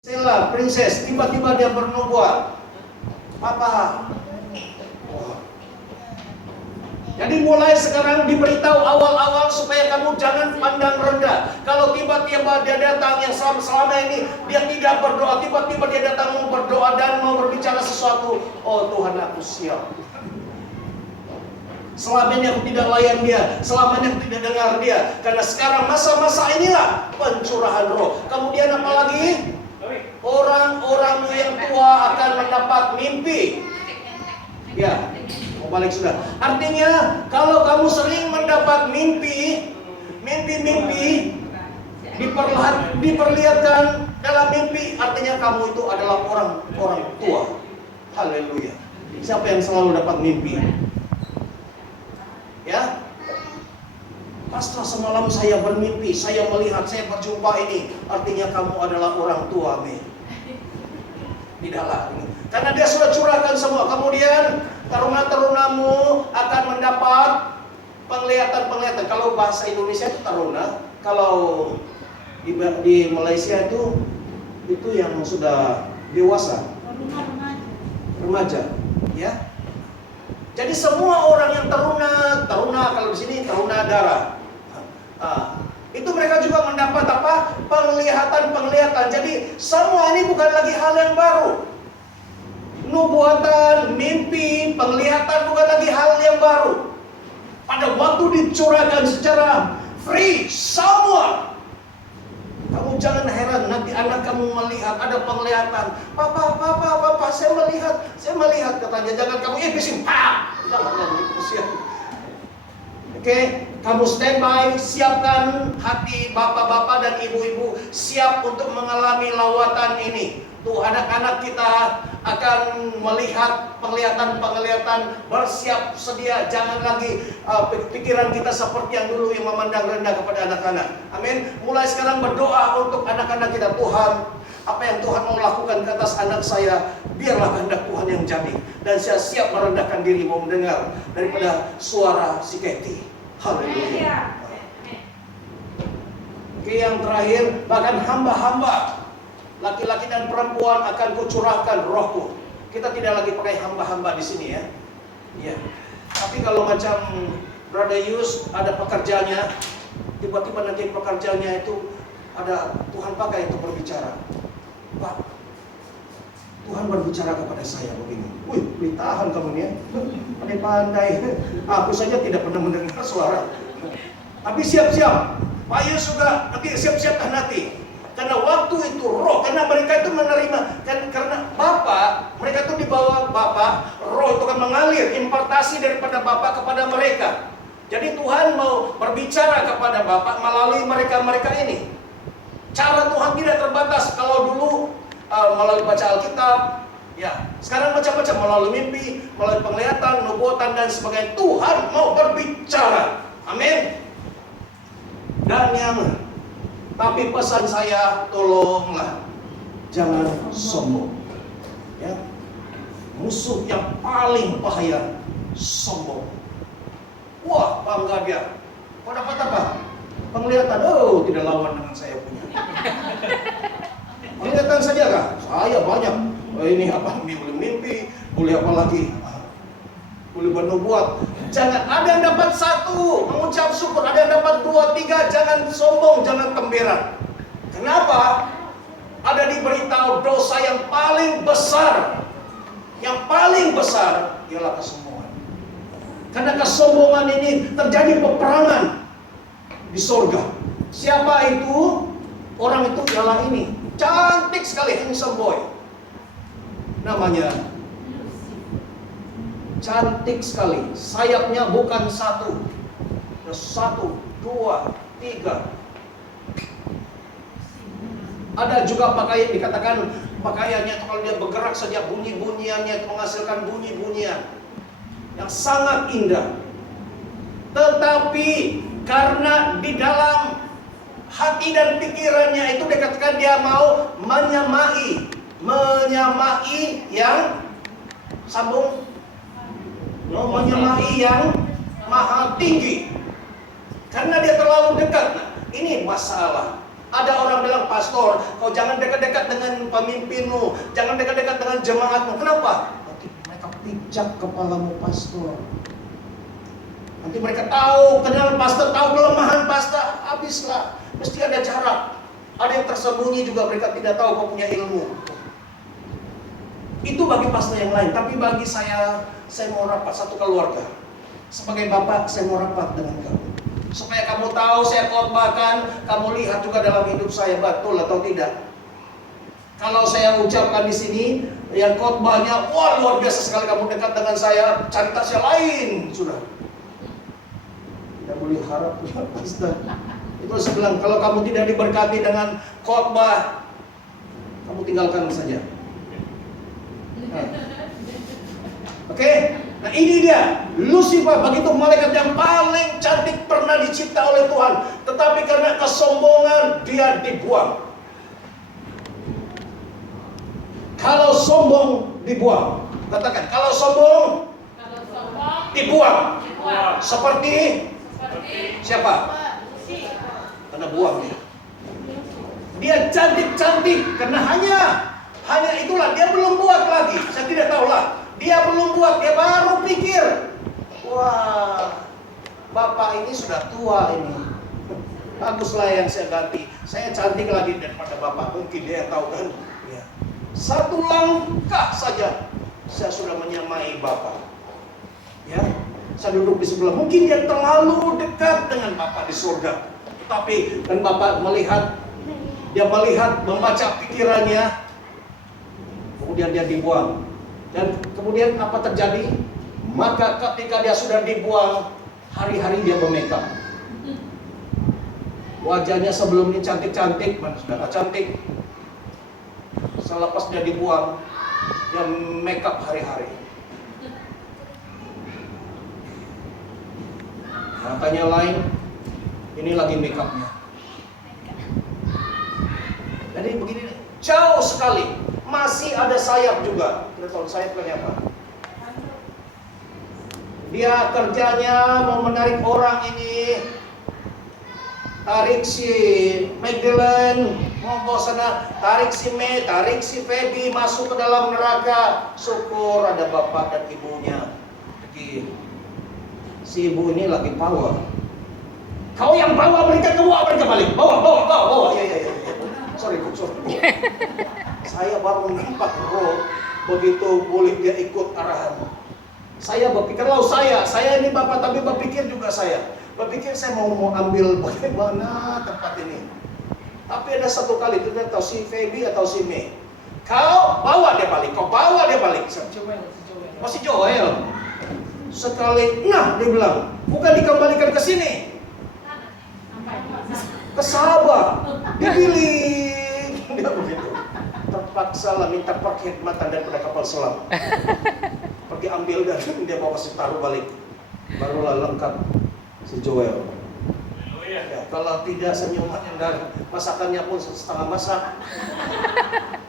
Stella, princess, tiba-tiba dia bernubuat. Papa. Wah. Jadi mulai sekarang diberitahu awal-awal supaya kamu jangan pandang rendah. Kalau tiba-tiba dia datang yang selama ini dia tidak berdoa, tiba-tiba dia datang mau berdoa dan mau berbicara sesuatu. Oh Tuhan, aku siap. Selama ini aku tidak layan dia, selama ini aku tidak dengar dia. Karena sekarang masa-masa inilah pencurahan roh. Kemudian apa lagi? Orang-orang yang tua akan mendapat mimpi. Ya, mau balik sudah. Artinya kalau kamu sering mendapat mimpi diperlihatkan dalam mimpi, artinya kamu itu adalah orang tua. Haleluya. Siapa yang selalu dapat mimpi? Ya, pastor semalam saya bermimpi, saya melihat, saya berjumpa ini. Artinya kamu adalah orang tua, amin. Tidaklah, karena dia sudah curahkan semua. Kemudian taruna-tarunamu akan mendapat penglihatan. Kalau bahasa Indonesia itu taruna, kalau di Malaysia itu yang sudah dewasa, remaja, ya. Jadi semua orang yang taruna kalau di sini taruna darah, itu mereka juga mendapat apa? Penglihatan. Jadi semua ini bukan lagi hal yang baru. Nubuatan, mimpi, penglihatan bukan lagi hal yang baru. Pada waktu dicurahkan secara free semua. Kamu jangan heran nanti anak kamu melihat ada penglihatan. Papa, saya melihat katanya. Jangan kamu bising, jangan gitu. Oke, kamu standby, siapkan hati bapak-bapak dan ibu-ibu siap untuk mengalami lawatan ini. Tuh anak-anak kita akan melihat penglihatan, bersiap sedia. Jangan lagi pikiran kita seperti yang dulu yang memandang rendah kepada anak-anak. Amin. Mulai sekarang berdoa untuk anak-anak kita. Tuhan, apa yang Tuhan mau lakukan ke atas anak saya, biarlah kehendak Tuhan yang jadi. Dan saya siap merendahkan diri mau mendengar daripada suara si Katie. Haleluya. Oke, yang terakhir, bahkan hamba-hamba, laki-laki dan perempuan akan kucurahkan rohku. Kita tidak lagi pakai hamba-hamba di sini ya. Iya. Tapi kalau macam Brother Yus ada pekerjanya, tiba-tiba nanti pekerjanya itu ada Tuhan pakai untuk berbicara. Pak, Tuhan berbicara kepada saya begini. Wih, ditahan kamu nih ya. Pandai-pandai. Aku saja tidak pernah mendengar suara. Tapi siap-siap. Pak Yus juga nanti siap-siapkan hati. Karena waktu itu roh, karena mereka itu menerima, karena Bapa, mereka itu dibawa Bapa, roh itu akan mengalir, impartasi daripada Bapa kepada mereka. Jadi Tuhan mau berbicara kepada Bapa melalui mereka-mereka ini. Cara Tuhan tidak terbatas. Kalau dulu melalui baca Alkitab, ya, sekarang macam-macam, melalui mimpi, melalui penglihatan, nubuatan dan sebagainya. Tuhan mau berbicara. Amin. Dan yang tapi pesan saya, tolonglah jangan sombong. Ya. Musuh yang paling bahaya sombong. Wah, bangga dia. Kau dapat apa? Penglihatan. Oh, tidak lawan dengan saya punya. Penglihatan saja kah? Saya banyak. Oh, ini apa? Boleh mimpi, boleh apa lagi? Boleh bernubuat. Jangan ada yang dapat 1, mengucap syukur. Ada yang dapat 2, 3. Jangan sombong, jangan kemberan. Kenapa? Ada diberitahu dosa yang paling besar. Yang paling besar ialah kesombongan. Karena kesombongan ini terjadi peperangan di surga. Siapa itu? Orang itu ialah ini. Cantik sekali, handsome boy. Namanya cantik sekali. Sayapnya bukan 1, 1, 2, 3. Ada juga pakaian, dikatakan pakaiannya kalau dia bergerak saja bunyi-bunyiannya menghasilkan bunyi-bunyian yang sangat indah. Tetapi karena di dalam hati dan pikirannya itu dikatakan dia mau menyamai yang sambung, menyamai yang maha tinggi. Karena dia terlalu dekat. Nah, ini masalah. Ada orang bilang, pastor, kau jangan dekat-dekat dengan pemimpinmu, jangan dekat-dekat dengan jemaatmu. Kenapa? Nanti mereka pijak kepalamu, pastor. Nanti mereka tahu, kenal pastor, tahu kelemahan pastor, habislah. Mesti ada jarak. Ada yang tersembunyi juga, mereka tidak tahu kau punya ilmu. Itu bagi pastor yang lain, tapi bagi saya mau rapat satu keluarga. Sebagai bapak, saya mau rapat dengan kamu. Supaya kamu tahu saya khotbahkan, kamu lihat juga dalam hidup saya betul atau tidak. Kalau saya ucapkan di sini, yang khotbahnya, wah luar biasa sekali kamu dekat dengan saya, cari tasnya lain, sudah. Tidak boleh harap ya pastor. Itu saya bilang, kalau kamu tidak diberkati dengan khotbah, kamu tinggalkan saja. Oke? Nah ini dia, Lucifer begitu malaikat yang paling cantik pernah dicipta oleh Tuhan. Tetapi karena kesombongan, dia dibuang. Kalau sombong, dibuang. Katakan, kalau sombong, dibuang. Seperti siapa? Karena buang dia. Dia cantik-cantik karena hanya itulah, dia belum buat lagi. Saya tidak tahulah. Dia belum buat, dia baru pikir. Wah, bapak ini sudah tua ini. Baguslah yang saya ganti. Saya cantik lagi daripada bapak. Mungkin dia tahu kan. Ya. Satu langkah saja saya sudah menyamai bapak. Ya, saya duduk di sebelah. Mungkin dia terlalu dekat dengan bapak di surga. Tapi dan bapak melihat, dia melihat, membaca pikirannya, kemudian dia dibuang. Dan kemudian apa terjadi? Maka ketika dia sudah dibuang, hari-hari dia bermakeup. Wajahnya sebelum ini cantik-cantik, mana sudah gak cantik. Selepas dia dibuang, dia makeup hari-hari. Matanya lain, ini lagi makeupnya. Jadi begini, jauh sekali. Masih ada sayap juga. Kita tahu sayapnya apa? Dia kerjanya mau menarik orang ini. Tarik si Magdalene, mau bawa sana. Tarik si May, tarik si Feby masuk ke dalam neraka. Syukur ada bapak dan ibunya. Jadi si ibu ini lagi power. Kau yang bawa mereka, mereka balik. Bawa. Ya. Sorry. Saya baru nampak roh, begitu boleh dia ikut arahan. Saya berpikir, saya ini bapak, tapi berpikir juga saya. Berpikir saya mau ambil bagaimana tempat ini. Tapi ada satu kali, tidak tahu si Feby atau si May. Kau bawa dia balik. Si Joel. Sekali, nah dia bilang, bukan dikembalikan ke sini. Ke Sabah. Dipilih. Dia begitu. Terpaksa lah minta perkhidmatan daripada kapal selam. Pergi ambil dan dia bawa kasih taruh balik. Barulah lengkap si Joel. Ya, kalau tidak senyumannya dan masakannya pun setengah masak.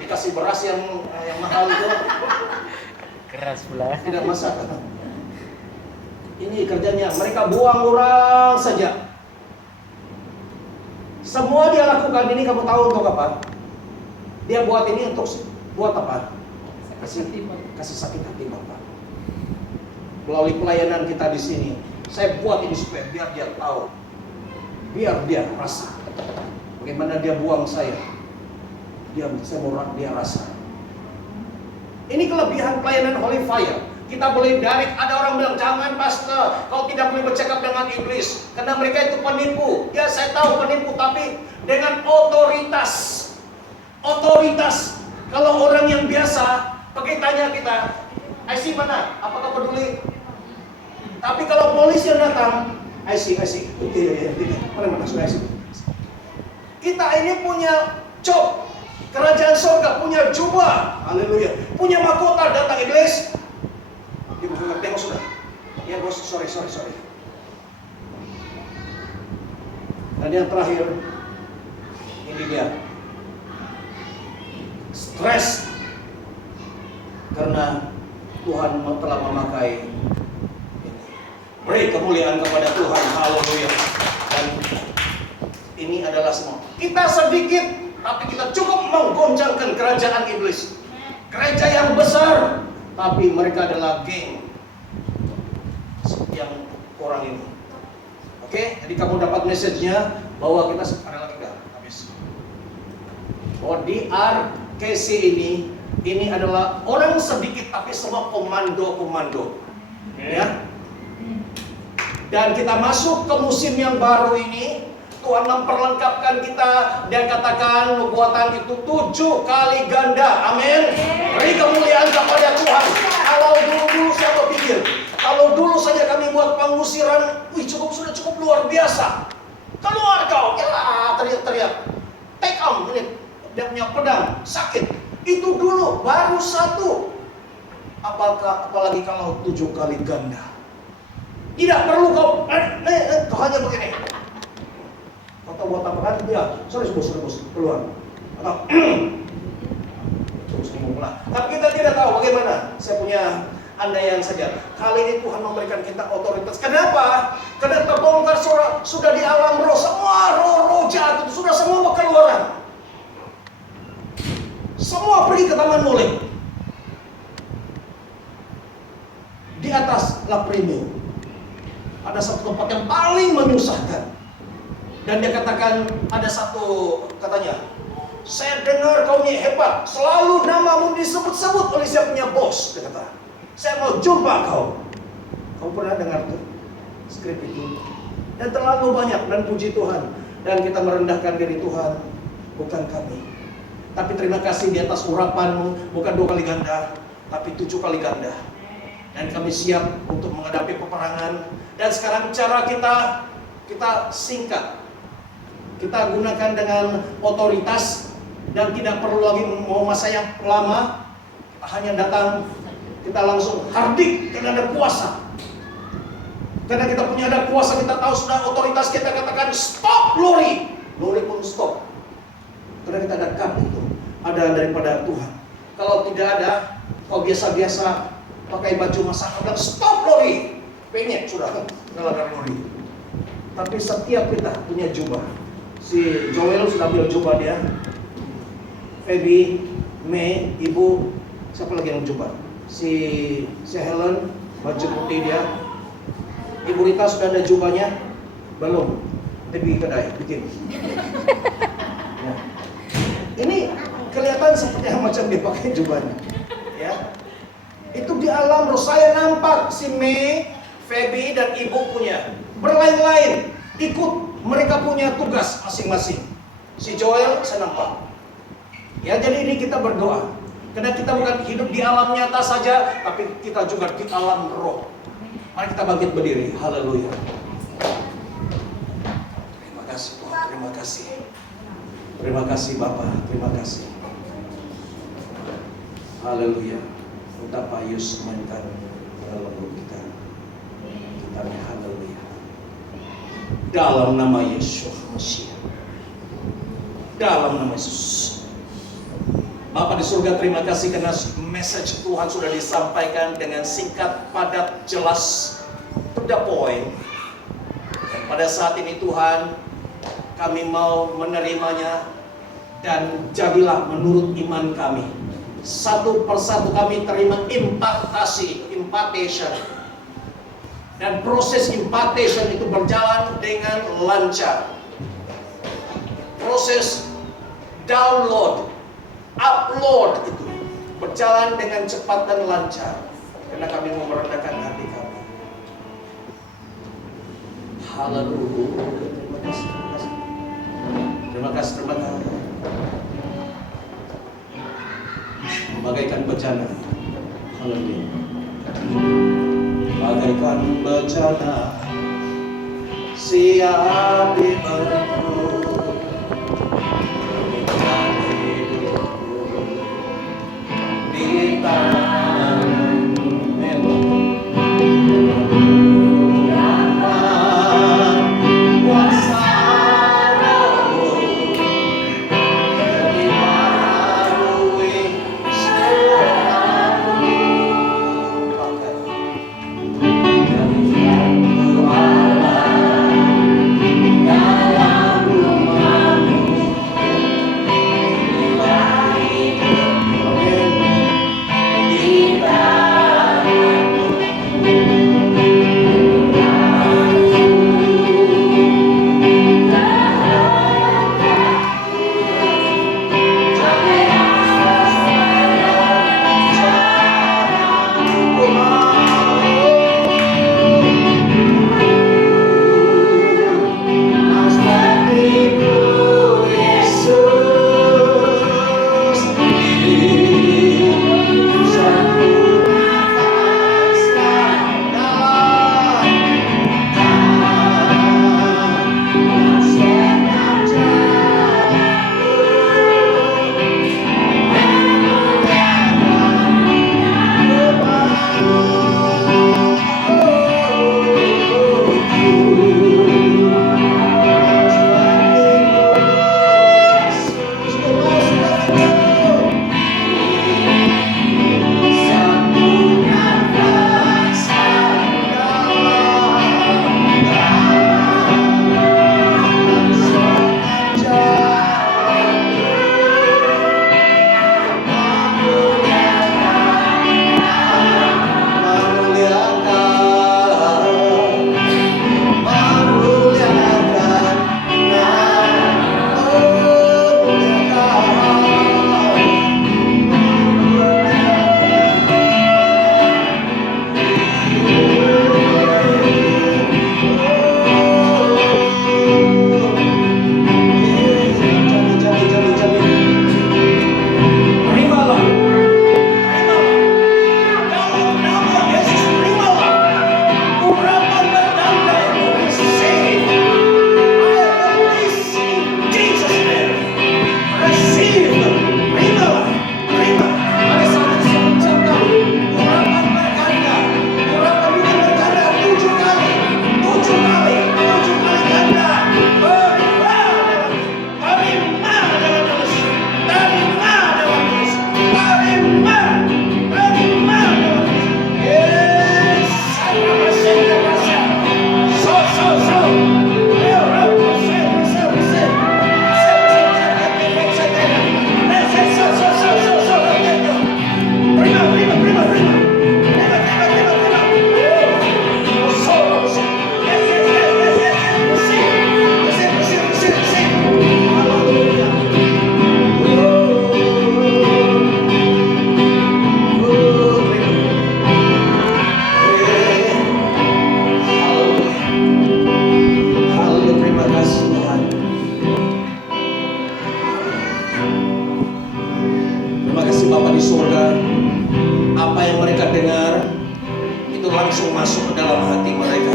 Dikasih beras yang mahal itu. Keras pula. Tidak masak. Ini kerjanya, mereka buang orang saja. Semua dia lakukan ini, kamu tahu untuk apa? Dia buat ini untuk buat apa? Kasih sakit hati Bapak. Melalui pelayanan kita di sini, saya buat ini supaya biar dia tahu, biar dia rasa bagaimana dia buang saya. Saya mau dia rasa. Ini kelebihan pelayanan Holy Fire. Kita boleh direct. Ada orang bilang, jangan pastor, kau tidak boleh bercakap dengan iblis karena mereka itu penipu. Ya saya tahu penipu, tapi dengan otoritas. Kalau orang yang biasa pakai tanya kita, IC mana? Apakah peduli? Tapi kalau polisi yang datang, IC. Mana sudah IC? Kita ini punya job. Kerajaan surga punya jubah. Haleluya. Punya mahkota, datang iblis. Dia bukan tengok sudah. Ya bos, sorry. Dan yang terakhir, ini dia. Stres. Karena Tuhan telah memakai ini. Beri kemuliaan kepada Tuhan. Haleluya. Dan ini adalah semua. Kita sedikit tapi kita cukup menggoncangkan kerajaan iblis. Gereja yang besar, tapi mereka adalah geng yang orang ini. Oke, jadi kamu dapat message-nya bahwa kita ada lagi nggak? Habis. Bahwa di RKC ini adalah orang sedikit tapi semua komando. Ya. Dan kita masuk ke musim yang baru ini. Tuhan memperlengkapkan kita. Dia katakan nubuatan itu 7 kali ganda. Amin. Beri kemuliaan kepada Tuhan. Kalau dulu siapa pikir, kalau dulu saja kami buat pengusiran, sudah cukup luar biasa. Keluar kau, ya teriak-teriak. Take on, ini dia punya pedang, sakit. Itu dulu, baru 1. Apalagi kalau 7 kali ganda. Tidak perlu kau hanya begini. Kau tahu buat apa kan? Ya, sorry bos, keluar. Atau terus mulai. Tapi kita tidak tahu bagaimana. Saya punya andaian saja. Kali ini Tuhan memberikan kita otoritas. Kenapa? Karena terbongkar sudah di alam roh. Semua roh jahat itu sudah semua berkeluaran. Semua pergi ke taman molek. Di atas La Premium ada satu tempat yang paling menyusahkan. Dan dia katakan ada satu katanya, saya dengar kau ini hebat, selalu namamu disebut-sebut oleh siapa punya bos. Dia kata, saya mau jumpa kau. Kau pernah dengar tuh skrip itu? Dan terlalu banyak, dan puji Tuhan. Dan kita merendahkan diri Tuhan, bukan kami. Tapi terima kasih di atas urapanmu, bukan 2 kali ganda, tapi 7 kali ganda. Dan kami siap untuk menghadapi peperangan. Dan sekarang cara kita singkat. Kita gunakan dengan otoritas dan tidak perlu lagi mau masa yang lama. Kita hanya datang, kita langsung hardik karena ada kuasa. Karena kita punya ada kuasa, kita tahu sudah otoritas, kita katakan stop glory. Glory pun stop. Karena kita ada kap itu, ada daripada Tuhan. Kalau tidak ada, kau biasa-biasa pakai baju masak, bilang stop glory. Penyek sudah, nggak ada glory. Tapi setiap kita punya jubah. Si Joel sudah ambil jubah dia. Feby, May, Ibu, siapa lagi yang jubah? Si Helen, baju putih dia. Ibu Rita sudah ada jubahnya? Belum. Pergi kedai, bikin. Ya. Ini kelihatan seperti macam dia pakai jubahnya. Ya. Itu di alam roh saya nampak si May, Feby dan Ibu punya. Berlain-lain, ikut. Mereka punya tugas masing-masing. Si Joel saya nampak. Ya, jadi ini kita berdoa. Karena kita bukan hidup di alam nyata saja, tapi kita juga di alam roh. Mari kita bangkit berdiri. Haleluya. Terima kasih Tuhan, terima kasih. Terima kasih Bapa, terima kasih. Haleluya. Betapa Yesus mainkan dalam hidup kita. Kita haleluya. Dalam nama Yesus Mesias. Dalam nama Yesus. Bapa di surga, terima kasih karena message Tuhan sudah disampaikan dengan singkat, padat, jelas, to the point. Dan pada saat ini Tuhan, kami mau menerimanya dan jadilah menurut iman kami. Satu persatu kami terima impartation. Dan proses impartation itu berjalan dengan lancar. Proses download, upload itu berjalan dengan cepat dan lancar. Karena kami mau merendahkan hati kami. Haleluya. Terima kasih. Terima kasih. Bagaikan bencana. Haleluya. Bagaikan bencana siap dibentuk pernikahan hidupku di tanganmu menggunakan kuasa rohmu demi melalui suaramu pakai dalam kasih Bapa di surga, apa yang mereka dengar itu langsung masuk ke dalam hati mereka,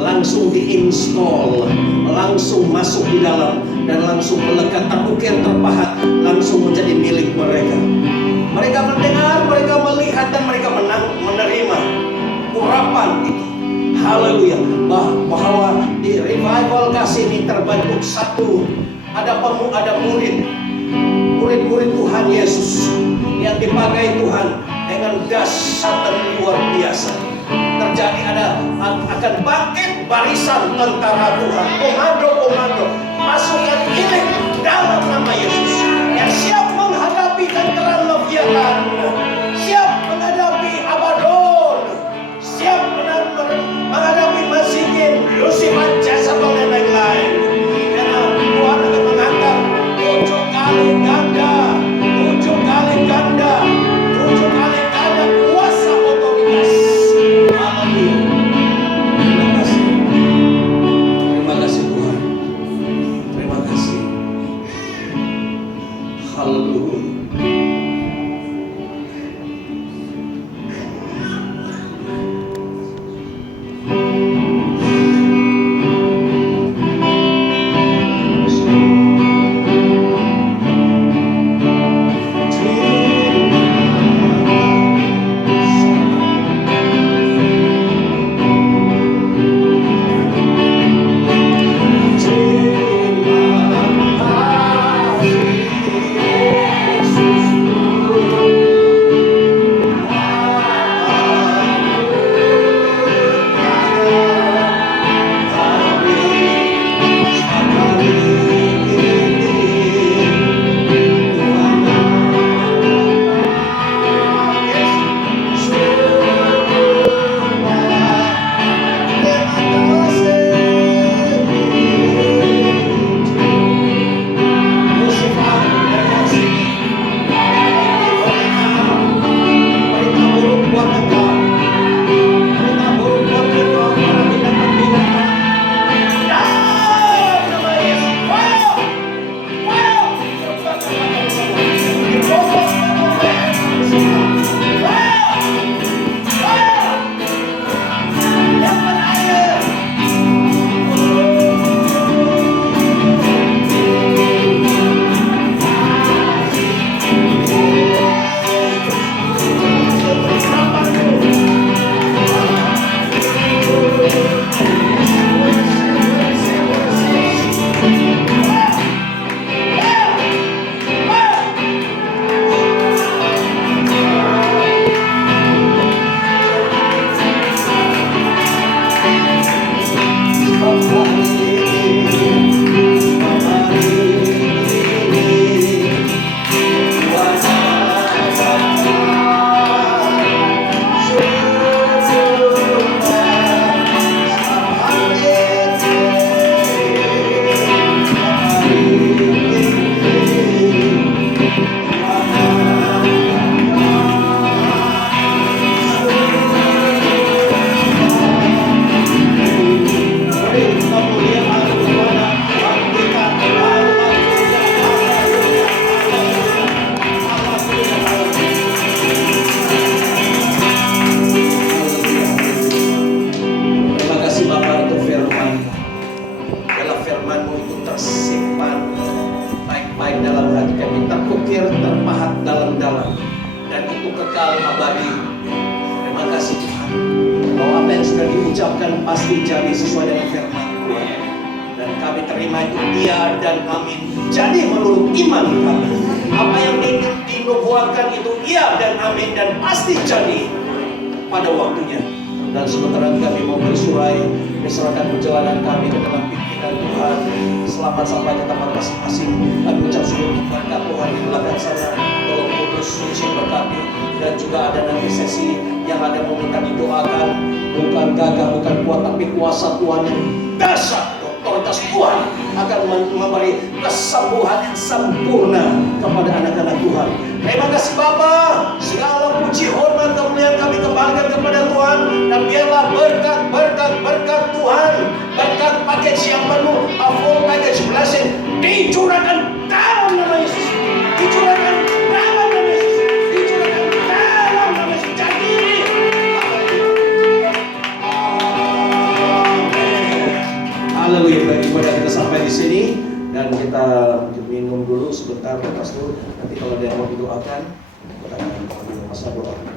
langsung diinstall, langsung masuk di dalam, dan langsung melekat, terukir, terpahat, langsung menjadi milik mereka. Mereka mendengar, mereka melihat, dan mereka menerima urapan itu. Haleluya. Bahwa di revival kasih ini terbentuk satu, ada murid-murid Tuhan Yesus yang dipakai Tuhan dengan dahsyat dan luar biasa. Terjadi akan bangkit barisan tentara Tuhan, komando masuk yang milik dalam nama Yesus, yang siap menghadapi tentara Leviathan, siap menghadapi Abaddon, siap menghadapi Masikin, Lucifer, Jezebel, dan lain-lain. Karena Tuhan akan mengangkat 7 kali ganda, 7 kali ganda, 7 kali ganda kuasa otoritas. Haleluya. Terima kasih Tuhan. Terima kasih. Haleluya. Pasti jadi sesuai dengan firman Tuhan, dan kami terima itu iya dan amin. Jadi menurut iman kami, apa yang dinubuatkan itu iya dan amin, dan pasti jadi pada waktunya. Dan sementara kami mau bersurai, diserahkan perjalanan kami ke dalam pimpinan Tuhan. Selamat sampai ke tempat masing-masing. Kami ucap syukur berkat Tuhan di belakang sana. Tolong kudus suci berkati. Dan juga ada nanti sesi yang ada meminta didoakan, bukan gagah, bukan kuat, tapi kuasa Tuhan yang dahsyat. Otoritas Tuhan akan memberi kesembuhan yang sempurna kepada anak-anak Tuhan. Terima kasih Bapa. Segala puji, hormat, kemuliaan kami kembalikan kepada Tuhan. Dan biarlah berkat Tuhan, berkat package yang penuh, a full package blessing, dicurahkan dalam nama Yesus. Dicurahkan dalam nama Yesus. Haleluya, ibadah kita sampai di sini dan kita minum dulu sebentar, Pastor. Nanti kalau ada yang mau didoakan, kita akan masa doa.